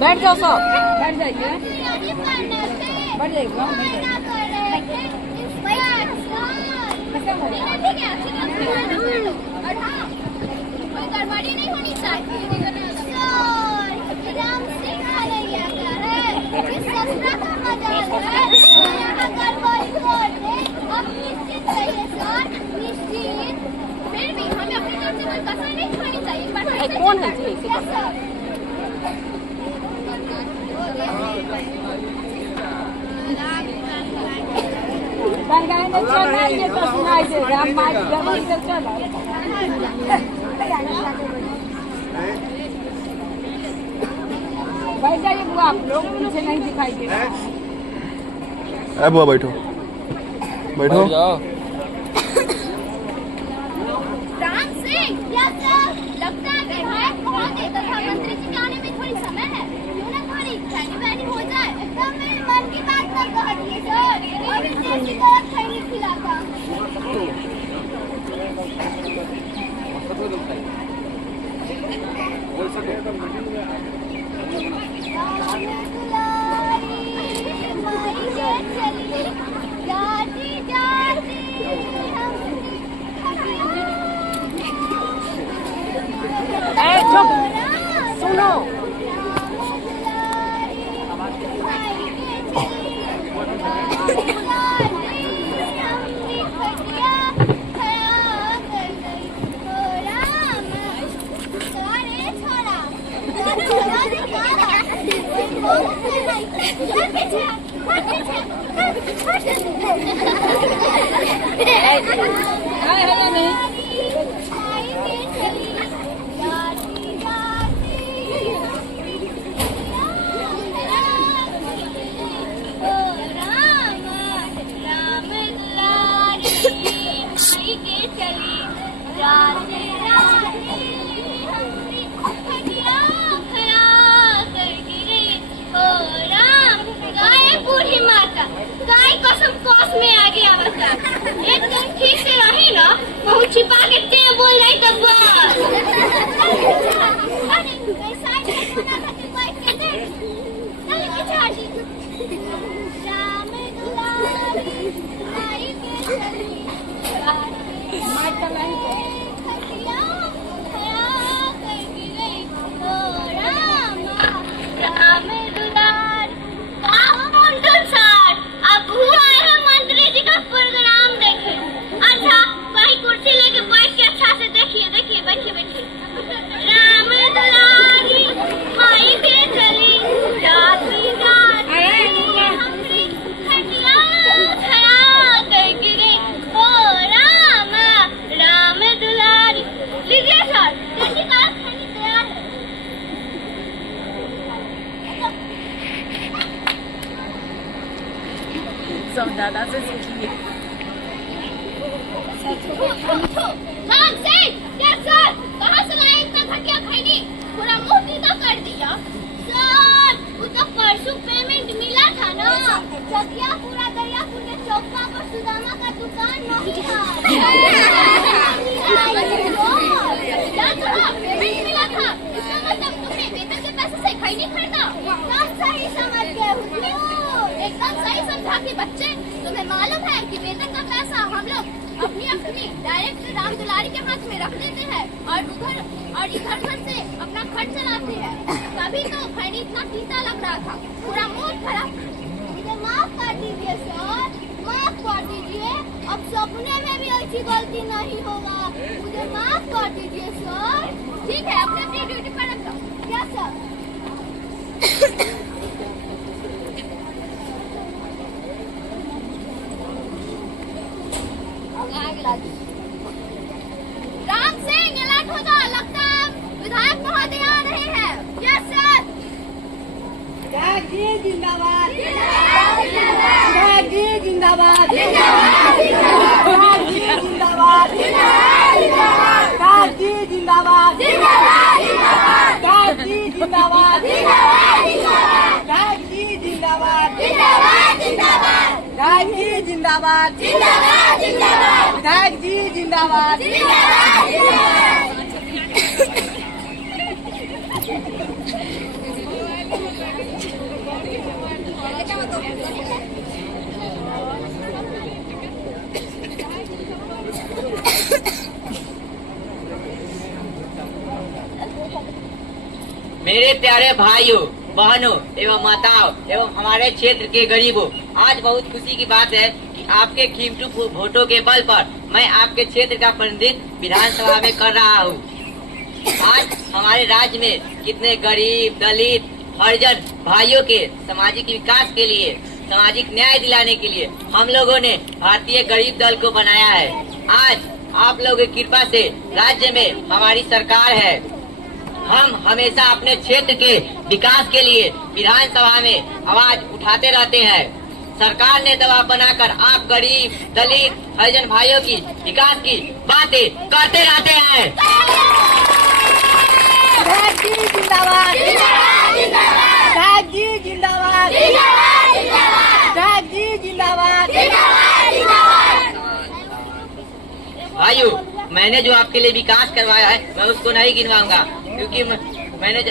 बैठ जाओ सब, बैठ जाइए, बैठ जाइएगा। गड़बड़ी नहीं होनी चाहिए। राम सिंह ससुरा का मजाल है, यहाँ गड़बड़ी कर दे। अब निश्चित रहिए सर, निश्चित। फिर भी हमें अपनी तरफ से कोई कसर नहीं खानी चाहिए। कौन है जी? तो सुनाई देगा, माइक डबल से चला। बैठ जाइए बुआ, आप लोग मुझे नहीं दिखाई दे रहा। ए बुआ बैठो, बैठो। राम सिंह, लगता है विधायक महोदय तथा मंत्री जी के आने में थोड़ी समय है। क्यों ना थोड़ी खैनी हो जाए। एकदम मेरे मन की बात कर कह दिए सर। अभी देसी को खैनी खिलाता। सुनो, एकदम ठीक से रही ना, बहुत छिपा के ते बोल जाए तब बस। अरे साइड में बना था कि बाइक के दे चल के छाड़ी। राम दुलारी लाई के चली माइक का नहीं तो खटिया खया कर गिरे ओ राम राम दुलारी। आप मुंडन सर, अब हुआ है मंत्री जी का प्रोग्राम देखे। अच्छा वही कुर्सी लेके बैठ के अच्छा से देखिए, देखिए बैठिए बैठिए। राम दुलारी माई के चली जाती जाती हमरी खटिया खया कर गिरे ओ राम राम दुलारी। लीजिए सर, देसी का खानी तैयार है। सब दादा से सीखिए। राम सिंह, क्या सर कहाँ से लाए इतना घटिया खैनी? पूरा मुंह सीधा कर दिया। सर वो तो परसों पेमेंट मिला था ना। चकिया पूरा दरियापुर के चौका पर सुदामा का दुकान नहीं था। पेमेंट मिला था, इसका मतलब तुमने वेतन के पैसे से खैनी खरीदा। एकदम सही समझ गए हुजूर, एकदम सही समझा के बच्चे। तुम्हें मालूम है कि वेतन का पैसा हम लोग अपनी डायरेक्ट राम दुलारी के हाथ में रख देते हैं और इधर से अपना खर्च चलाते हैं। तभी तो खैनी इतना तीता लग रहा था, पूरा मूड खराब। मुझे माफ कर दीजिए सर, माफ कर दीजिए। अब सपने में भी ऐसी गलती नहीं होगा। मुझे माफ कर दीजिए सर। ठीक है, अपने अपनी ड्यूटी पर रख दो। क्या सर? राम सिंह अलर्ट हो जाओ, लगता है विधायक महोदय आ रहे हैं। Yes sir. गाजी जिंदाबाद, जिंदाबाद, गाजी जिंदाबाद, जिंदाबाद, गाजी जिंदाबाद, गाजी जिंदाबाद, गाजी जिंदाबाद, गाजी जिंदाबाद, गाजी जिंदाबाद, गाजी जिंदाबाद। प्यारे भाइयों, बहनों एवं माताओं एवं हमारे क्षेत्र के गरीबों, आज बहुत खुशी की बात है कि आपके कीमती वोटों के बल पर मैं आपके क्षेत्र का प्रतिनिधित्व विधानसभा में कर रहा हूँ। आज हमारे राज्य में कितने गरीब, दलित, हरिजन भाइयों के सामाजिक विकास के लिए, सामाजिक न्याय दिलाने के लिए हम लोगों ने भारतीय गरीब दल को बनाया है। आज आप लोगों की कृपा से राज्य में हमारी सरकार है। हम हमेशा अपने क्षेत्र के विकास के लिए विधानसभा में आवाज उठाते रहते हैं। सरकार ने दबाव बनाकर आप गरीब, दलित, हरिजन भाइयों की विकास की बातें करते रहते हैं। जिंदाबाद, जिंदाबाद, भाइयों, मैंने जो आपके लिए विकास करवाया है मैं उसको नहीं गिनवाऊंगा, क्योंकि मैंने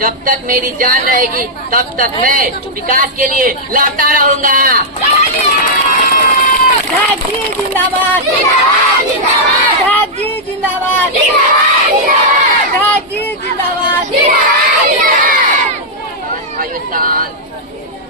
जब तक मेरी जान रहेगी तब तक मैं विकास के लिए लड़ता रहूंगा। जिंदाबाद, जिंदाबाद,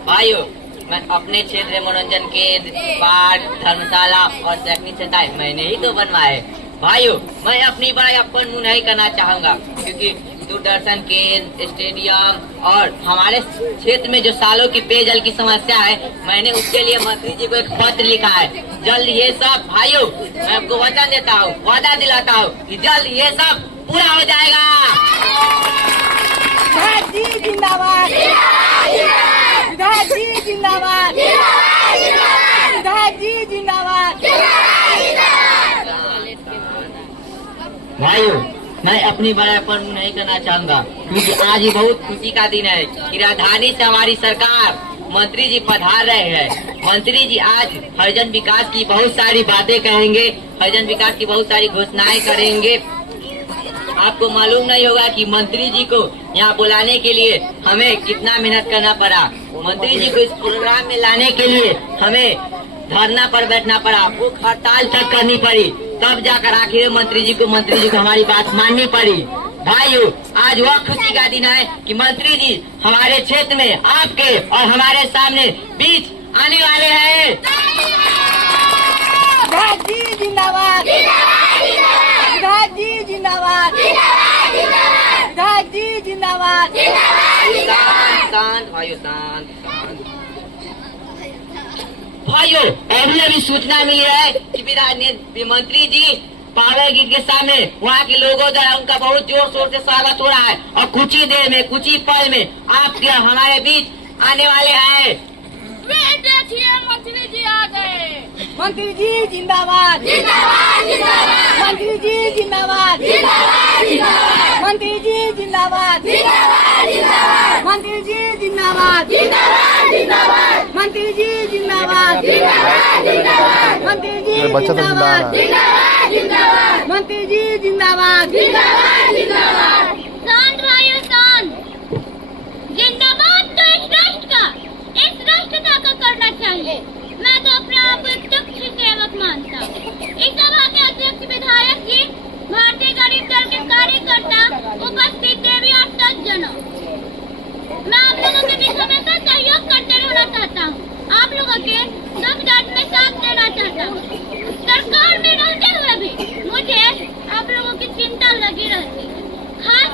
भाइयों, मैं अपने क्षेत्र में मनोरंजन केंद्र, पार्क, धर्मशाला और शैक्षणिक संस्थाएं मैंने ही तो बनवाए। भाइयों, मैं अपनी बात अपन मुँह नहीं करना चाहूंगा, क्योंकि दूरदर्शन केंद्र, स्टेडियम और हमारे क्षेत्र में जो सालों की पेयजल की समस्या है, मैंने उसके लिए मंत्री जी को एक पत्र लिखा है। जल्द ये सब भाइयों, मैं आपको वचन देता हूँ, वादा दिलाता हूँ कि जल्द ये सब पूरा हो जाएगा। जिंदाबाद, जिंदाबाद, जिंदाबाद। भाइयों, मैं अपनी बड़ापन नहीं करना चाहूंगा, क्योंकि आज ये बहुत खुशी का दिन है कि राजधानी से हमारी सरकार मंत्री जी पधार रहे हैं। मंत्री जी आज हरिजन विकास की बहुत सारी बातें कहेंगे, हरिजन विकास की बहुत सारी घोषणाएं करेंगे। आपको मालूम नहीं होगा कि मंत्री जी को यहाँ बुलाने के लिए हमें कितना मेहनत करना पड़ा। मंत्री जी को इस प्रोग्राम में लाने के लिए हमें धरना पर बैठना पड़ा, भूख हड़ताल तक करनी पड़ी, तब जाकर आखिर मंत्री जी को हमारी बात माननी पड़ी। भाइयों, आज वह खुशी का दिन है कि मंत्री जी हमारे क्षेत्र में आपके और हमारे सामने बीच आने वाले हैं। जिंदाबाद, जिंदाबाद, जिंदाबाद। शांत भाइयों, शांत। भाइयों, अभी सूचना मिली है कि मंत्री जी पावर ग्रिड के सामने वहाँ के लोगों द्वारा उनका बहुत जोर शोर से स्वागत हो रहा है और कुछ ही देर में, कुछ ही पल में आप हमारे बीच आने वाले हैं। देखिए, मंत्री जी आ गए। मंत्री जी जिंदाबाद, मंत्री जी जिंदाबाद, मंत्री जी जिंदाबाद, मंत्री जी जिंदाबाद, मंत्री जी जिंदाबाद, मंत्री जी बच्चा तो जिंदा जिंदाबाद, मंत्री जी जिंदाबाद। शांत भाइयों, शांत। जिंदाबाद तो इस राष्ट्र का करना चाहिए। मैं तो अपने आप को एक तुच्छ सेवक मानता हूँ। इस सभा के अध्यक्ष विधायक जी, भारतीय गरीब दल के कार्यकर्ता, उपस्थित देवी और सज्जनों, मैं आप लोगों के बीच हमेशा सहयोग करते रहना चाहता हूँ। आप लोगों के दुख दर्द में साथ देना चाहता हूँ। सरकार में रहते हुए भी मुझे आप लोगों की चिंता लगी रहती है, खास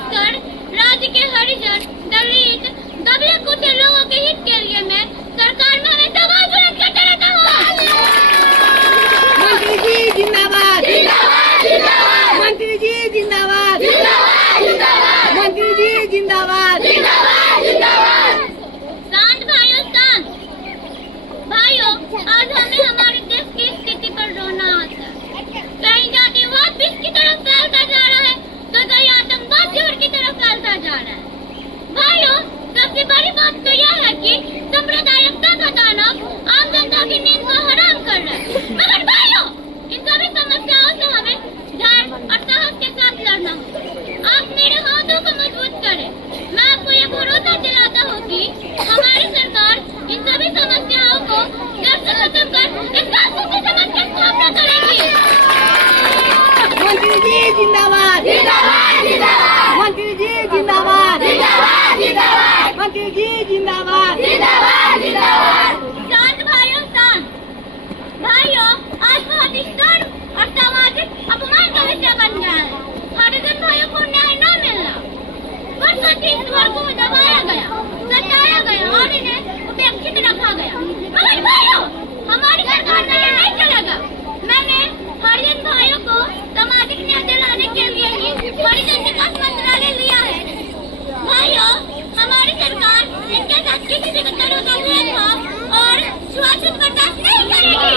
सताया गया और इन्हें उपेक्षित रखा गया। मगर भाइयों, हमारी सरकार से ये नहीं चलेगा। मैंने हरिजन भाइयों को सामाजिक न्याय दिलाने के लिए ही हरिजन विकास मंत्रालय लिया है। भाइयों, हमारी सरकार इनके साथ किसी भी तरह का भेदभाव और शोषण बर्दाश्त नहीं करेगी।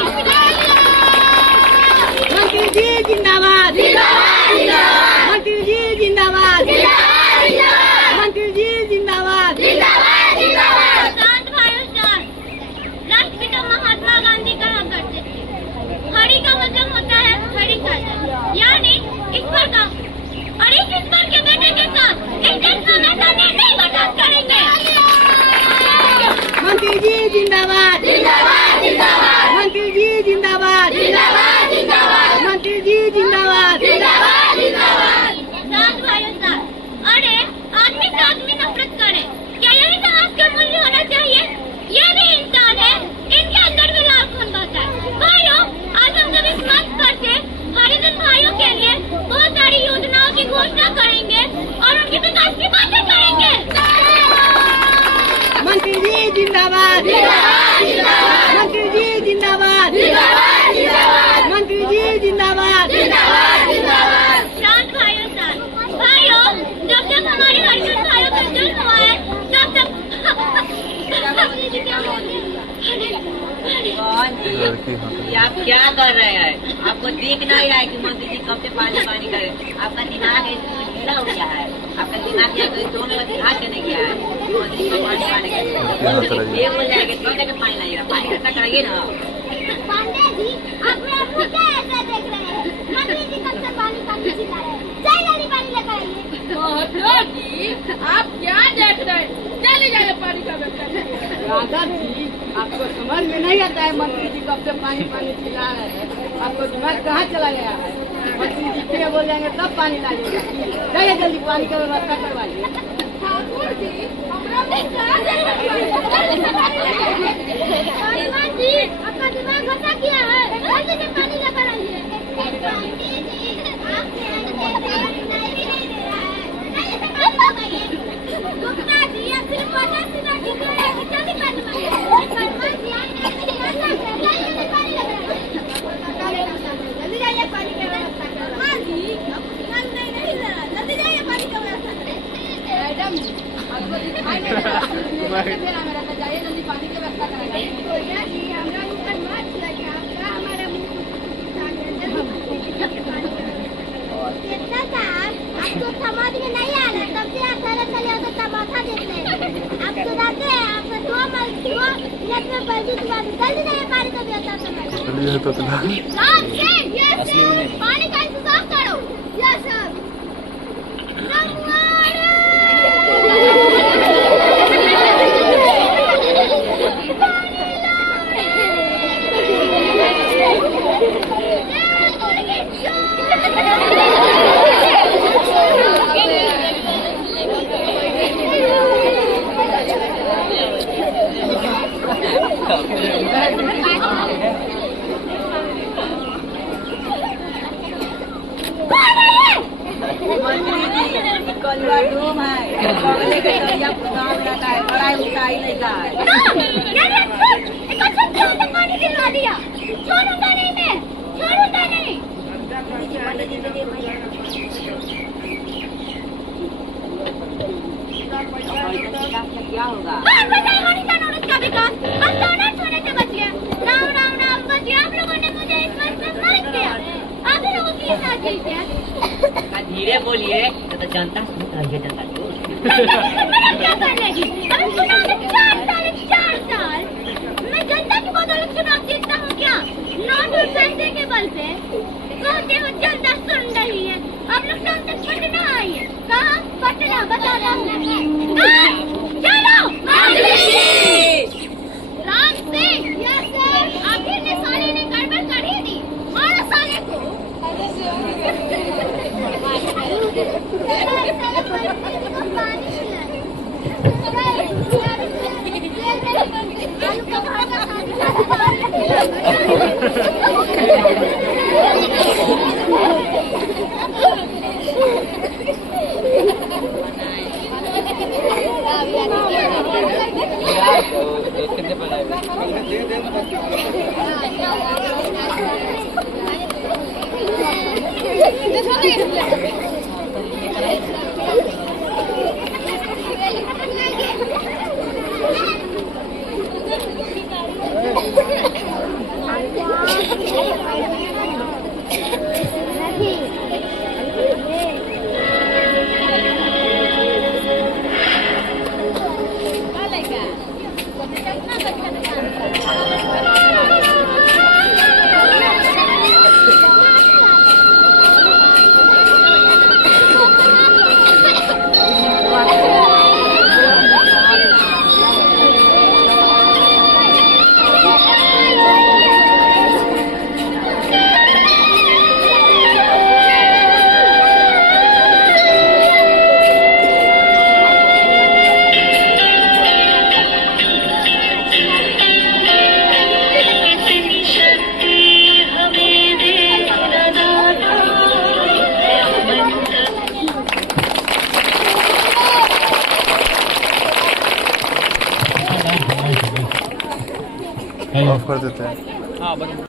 मंत्री जी जिंदाबाद, मंत्री जी जिंदाबाद, मंत्री जी जिंदाबाद। शांत भाइयों शांत। राष्ट्रपिता महात्मा गांधी कहा करते थे, हरि का मतलब होता है हरि का दल, यानी ईश्वर का। और इस ईश्वर के बेटे के साथ इस देश का नेता नहीं बर्दाश्त करेंगे। मंत्री जी जिंदाबाद, मंत्री जी जिंदाबाद, मंत्री जी जिंदाबाद। शांत भाइयों शांत। अरे आदमी से आदमी नफरत करे, क्या यही समाज का मूल्य होना चाहिए? ये भी इंसान है, इनके अंदर भी लाल खून बहता है। भाइयों, आज हम जब इस मंच पर से हरिजन भाइयों के लिए बहुत सारी योजनाओं की घोषणा करेंगे और उनके विकास की बातें करेंगे। मंत्री जी जिंदाबाद, मंत्री जी जिंदाबाद, मंत्री जी जिंदाबाद। शांत भाइयों शांत। भाइयों, जब तक हमारे हरिजन भाइयों पर जुल्म हुआ है तब तक ये आप क्या कर रहे हैं? आपको दिख नहीं रहा है कि मंत्री जी कब से पानी पानी करे? आपका दिमाग ढीला हो गया है। आपका दिमाग क्या दोनों का ध्यान करने गया है? मंत्री जी को पानी पानी करे ये हो जाएगा तो जाके पानी लाइएगा। पानी इकट्ठा कराइए ना। पांडे जी, अपने आप को क्या ऐसा देख रहे हैं? मंत्री जी कब से पानी पानी चिल्ला रहे हैं? चल पानी लेकर आइए। जी, आप क्या देख रहे हैं? चले जाइए पानी का व्यवस्था। राधा जी, आपको समझ में नहीं आता है मंत्री जी कब से पानी पानी चिल्ला रहे हैं? आपको दिमाग कहाँ चला गया है? मंत्री जी फिर बोल जाएंगे तब पानी लाइएगा। जाइए जल्दी पानी का व्यवस्था करवाइए। ठाकुर जी, हनुमान जी, आपका दिमाग घसा किया है। जल्दी से पानी लेकर आइए। पंडित जी, आपके पानी नहीं दे रहा है। जल्दी से पानी लगाइए। गुप्ता जी, आप सिर्फ पता सीधा ठीक है। जल्दी पानी लगाइए। हनुमान जी, जल्दी से पानी लगाइए। जल्दी जाइए पानी का व्यवस्था करो। हाँ जी, आपको दिमाग नहीं दे रहा। जल्दी जाइए पानी का व्यवस्था करें। मैडम, आपको दिखाई नहीं दे रहा। मेरा तो जाइए जल्दी पानी की व्यवस्था कराइए। कोयला जी, हमरा ऊपर मत लगे। आपका हमारा मुंह कितना साल आपको समझ में नहीं आ रहा। तब से आप सारे चले तो तमाशा देखते हैं। आप सुनाते हैं, आपको 2 मिनट में बल्दी दुआ जल्दी नहीं पानी का व्यवस्था करना। पानी का इंतजाम करो। Yes sir. कलवा डूम है, बगले के दरिया गाँव में रहता है, बड़ा ऊंचाई नहीं का है। पानी दिलवा दिया। छोड़ूंगा नहीं मैं, छोड़ूंगा नहीं। क्या होगा? का विकास अब सोना सोने से बच गया। राम राम राम बच गया। आप लोगों ने मुझे इस वर्ष में मार दिया। आप लोगों की साथ है। धीरे बोलिए तो जनता सुन रही है। जनता क्या कर लेगी? अभी चुनाव में 4 साल मैं जनता की बदौलत चुनाव जीतता हूँ क्या? नोट और पैसे के बल पे कहते हो जनता सुन रही है। अब लोग शाम तक पटना आइए। कहाँ? पटना बताता हूँ। चलो राम सिंह, आखिर ने साले ने गड़बड़ कर ही दी। मारो साले को। कितने बनाए ऑफ कर देते हैं।